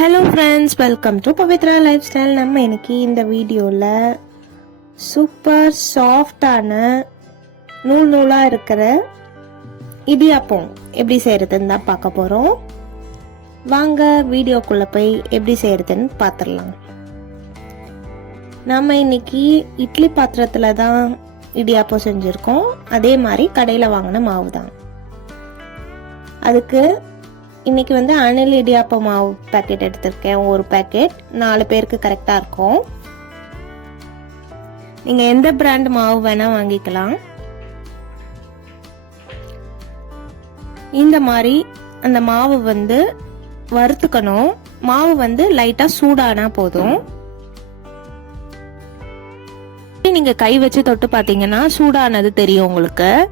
Hello friends welcome to Pavithra life style நம்ம இன்னைக்கு இந்த வீடியோவில் சூப்பர் சாஃப்டான நூல் நூலாக இருக்கிற இடியாப்பம் எப்படி செய்கிறதுன்னு தான் பார்க்க போகிறோம் வாங்க வீடியோக்குள்ளே போய் எப்படி செய்கிறதுன்னு பார்த்துடலாம். நம்ம இன்னைக்கு இட்லி பாத்திரத்தில் தான் இடியாப்பம் செஞ்சுருக்கோம். அதே மாதிரி கடையில் வாங்கின மாவு தான் அதுக்கு இன்னைக்கு வந்து அணில் இடியாப்ப மாவு பேக்கெட் எடுத்திருக்கேன். ஒரு பேக்கெட் நாலு பேருக்கு கரெக்டாக இருக்கும். நீங்கள் எந்த பிராண்ட் மாவு வேணால் வாங்கிக்கலாம். இந்த மாதிரி அந்த மாவு வந்து வறுத்துக்கணும். மாவு வந்து லைட்டாக சூடானா போதும். நீங்கள் கை வச்சு தொட்டு பார்த்தீங்கன்னா சூடானது தெரியும் உங்களுக்கு.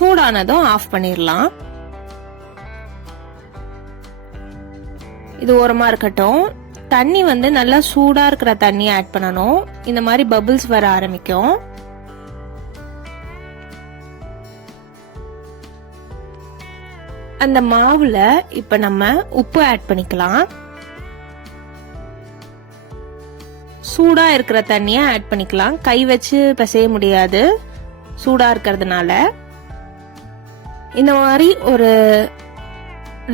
சூடானதும் ஆஃப் பண்ணிடலாம் இது ஓரமாக இருக்கட்டும். தண்ணி வந்து நல்லா சூடாக இருக்கிற தண்ணி ஆட் பண்ணணும். இந்த மாதிரி பபுள்ஸ் வர ஆரம்பிக்கும். அந்த மாவுல இப்ப நம்ம உப்பு ஆட் பண்ணிக்கலாம். சூடா இருக்கிற தண்ணிய ஆட் பண்ணிக்கலாம். கை வச்சு பிசைய முடியாது. சூடா இருக்கிறதுனால. இந்த மாதிரி ஒரு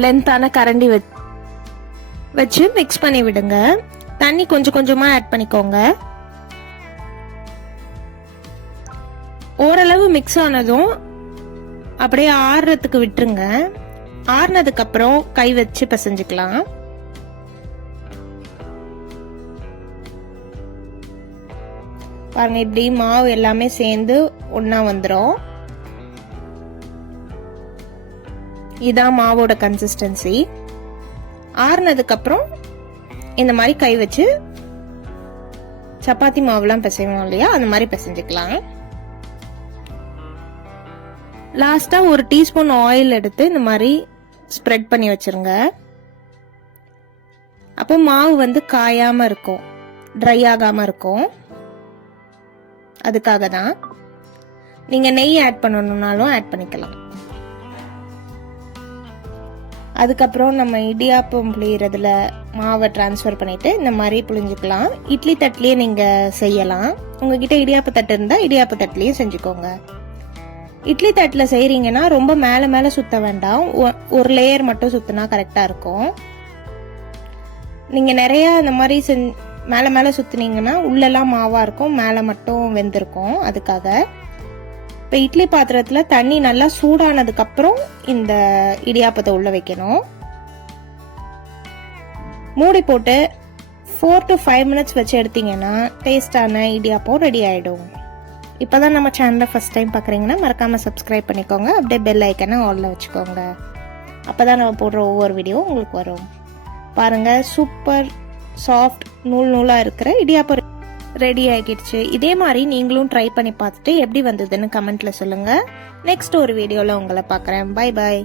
லென்த்தான கரண்டி வச்சு மிக்ஸ் பண்ணி விடுங்க. தண்ணி கொஞ்சம் கொஞ்சமாக ஆட் பண்ணிக்கோங்க. ஓரளவு மிக்ஸ் ஆனதும் அப்படியே ஆறுறதுக்கு விட்டுருங்க. ஆறுனதுக்கப்புறம் கை வச்சு பிசைஞ்சுக்கலாம். பாருங்க இப்படி மாவு எல்லாமே சேர்ந்து ஒன்றா வந்துடும் இதான் மாவோட கன்சிஸ்டன்சி ஆறுனதுக்கப்புறம் இந்த மாதிரி கை வச்சு சப்பாத்தி மாவுலாம் பிசைவோம் இல்லையா? அந்த மாதிரி பிசைஞ்சுக்கலாம். லாஸ்டா ஒரு டீஸ்பூன் ஆயில் எடுத்து இந்த மாதிரி ஸ்ப்ரெட் பண்ணி வச்சிருங்க. அப்போ மாவு வந்து காயாம இருக்கும். ட்ரை ஆகாம இருக்கும். அதுக்காக தான் நீங்க நெய் ஆட் பண்ணணும்னாலும் ஆட் பண்ணிக்கலாம். அதுக்கப்புறம் நம்ம இடியாப்பம் புளியறதுல மாவை டிரான்ஸ்ஃபர் பண்ணிவிட்டு இந்த மாதிரி புளிஞ்சுக்கலாம். இட்லி தட்டிலேயே நீங்கள் செய்யலாம். உங்ககிட்ட இடியாப்ப தட்டு இருந்தால் இடியாப்ப தட்டுலயும் செஞ்சுக்கோங்க. இட்லி தட்டில் செய்கிறீங்கன்னா ரொம்ப மேலே மேலே சுற்ற வேண்டாம். ஒரு லேயர் மட்டும் சுற்றினா கரெக்டாக இருக்கும். நீங்கள் நிறையா இந்த மாதிரி செஞ் மேலே மேலே சுற்றுனீங்கன்னா உள்ளெல்லாம் மாவாக இருக்கும். மேலே மட்டும் வெந்திருக்கும். அதுக்காக இப்போ இட்லி பாத்திரத்தில் தண்ணி நல்லா சூடானதுக்கப்புறம் இந்த இடியாப்பத்தை உள்ளே வைக்கணும். மூடி போட்டு ஃபோர் டு ஃபைவ் மினிட்ஸ் வச்சு எடுத்தீங்கன்னா டேஸ்டான இடியாப்பம் ரெடி ஆகிடும் இப்போ தான் நம்ம சேனலை ஃபஸ்ட் டைம் பார்க்குறீங்கன்னா மறக்காமல் சப்ஸ்கிரைப் பண்ணிக்கோங்க. அப்படியே பெல் ஐக்கனை ஆலில் வச்சுக்கோங்க. அப்போ தான் நம்ம போடுற ஒவ்வொரு வீடியோ உங்களுக்கு வரும். பாருங்கள் சூப்பர் சாஃப்ட் நூல் நூலாக இருக்கிற இடியாப்பம் ரெடி ஆகிடுச்சு. இதே மாதிரி நீங்களும் ட்ரை பண்ணி பார்த்துட்டு எப்படி வந்ததுன்னு கமெண்ட்டில் சொல்லுங்கள் நெக்ஸ்ட் ஒரு வீடியோவில் உங்களை பார்க்குறேன். Bye bye